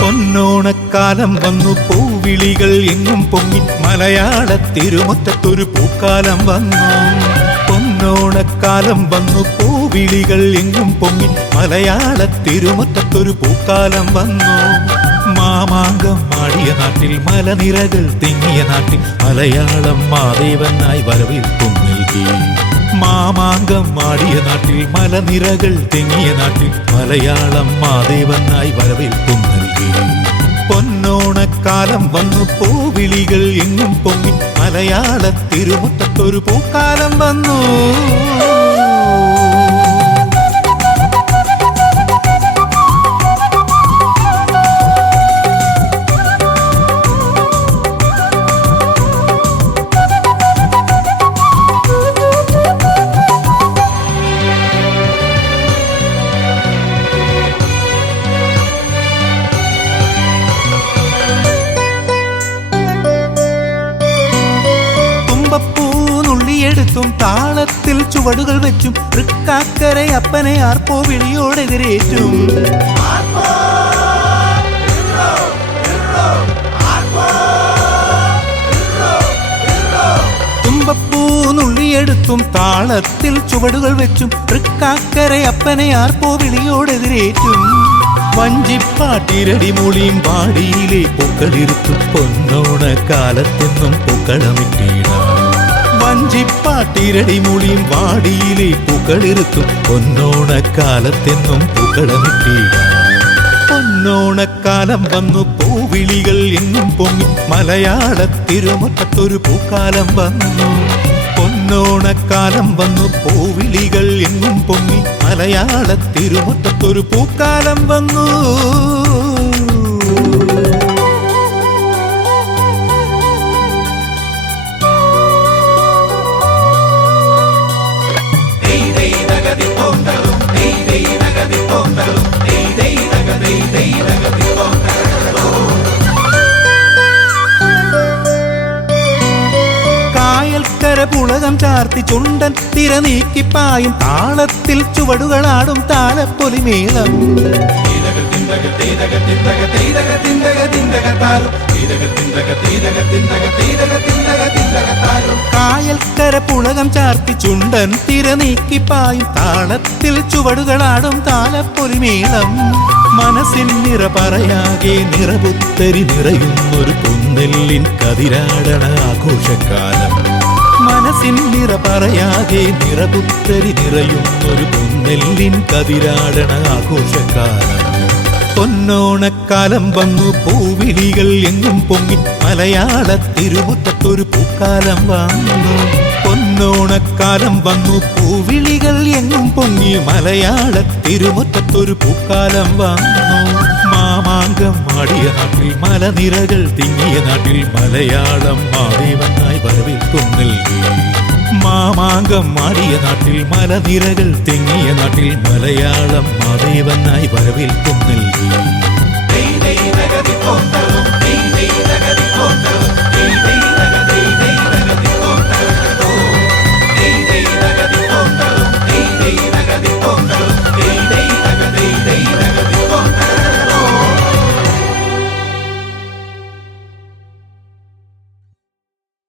പൊന്നോണക്കാലം വന്നു പൂവിളികൾ എങ്ങും പൊങ്ങി മലയാള തിരുമുറ്റത്തൊരു പൂക്കാലം വന്നു. പൊന്നോണക്കാലം വന്നു പൂവിളികൾ എങ്ങും പൊങ്ങി മലയാള തിരുമുറ്റത്തൊരു പൂക്കാലം വന്നു. മാമാങ്കം ആടിയ നാട്ടിൽ മലനിരകൾ തിങ്ങിയ നാട്ടിൽ മലയാളം മാദേവനായി വരവേൽപ്പും നൽകി. മാമാങ്കം ആടിയ നാട്ടിൽ മലനിരകൾ തിങ്ങിയ നാട്ടിൽ മലയാളം മാദേവനായി വരവേൽപ്പും നൽകി. പൊന്നോണക്കാലം വന്നു പൂവിളികൾ എങ്ങും പൊങ്ങി മലയാള തിരുമുറ്റത്തൊരു പൂക്കാലം വന്നു. ും താളത്തിൽ ചുവടുകൾ വെച്ചും തൃക്കാക്കര അപ്പനെ ആർപ്പോ വിളിയോടെതിരേറ്റും. തുമ്പപ്പൂ നുള്ളിയെടുത്തും താളത്തിൽ ചുവടുകൾ വെച്ചും തൃക്കാക്കര അപ്പനെ ആർപ്പോ വിളിയോടെതിരേറ്റും. വഞ്ചിപ്പാട്ടിരടി മൂളിയും വാടിയിലെ പൂക്കളിരുത്തും പൊന്നോണക്കാലത്തെന്നും പൂക്കളമിട്ടിടാം. വഞ്ചിപ്പാട്ടിരടി മൂളിയും വാടിയിലെ പൂക്കളിരുത്തും പൊന്നോണക്കാലത്തെന്നും പൂക്കളമിട്ടിടാം. പൊന്നോണക്കാലം വന്നു പൂവിളികൾ എങ്ങും പൊങ്ങി മലയാള തിരുമുറ്റത്തൊരു പൂക്കാലം വന്നു. പൊന്നോണക്കാലം വന്നു പൂവിളികൾ എങ്ങും പൊങ്ങി മലയാള തിരുമുറ്റത്തൊരു പൂക്കാലം വന്നു. കായൽക്കര പുളകം ചാർത്തി ചുണ്ടൻ തിര നീക്കിപ്പായും താളത്തിൽ ചുവടുകളാടും താളപ്പൊലിമേളം. കായൽക്കര പുളകം ചാർത്തി ചുണ്ടൻ തിര നീക്കിപ്പായും താളത്തിൽ ചുവടുകളാടും താളപ്പൊലിമേളം. മനസ്സിൻ നിറ പറയാകെ നിറപുത്തരി നിറയുന്നൊരു പൊന്നെല്ലിൻ കതിരാടണ ആഘോഷക്കാലം. മനസ്സിൻ നിറ പറയാകെ നിറപുത്തരി നിറയുന്നൊരു പൊന്നെല്ലിൻ കതിരാടണ ആഘോഷക്കാലം. പൊന്നോണക്കാലം വന്നു പൂവിളികൾ എങ്ങും പൊങ്ങി മലയാള തിരുമുറ്റത്തൊരു പൂക്കാലം വന്നു. പൊന്നോണക്കാലം വന്നു പൂവിളികൾ എങ്ങും പൊങ്ങി മലയാള തിരുമുറ്റത്തൊരു പൂക്കാലം വന്നു. മാമാങ്കം ആടിയ നാട്ടിൽ മലനിരകൾ തിങ്ങിയ നാട്ടിൽ മലയാളം മാദേവനായി വരവേൽപ്പും നൽകി. മാമാങ്കം ആടിയ നാട്ടിൽ മലനിരകൾ തിങ്ങിയ നാട്ടിൽ മലയാളം മാദേവനായി വരവേൽപ്പും നൽകി.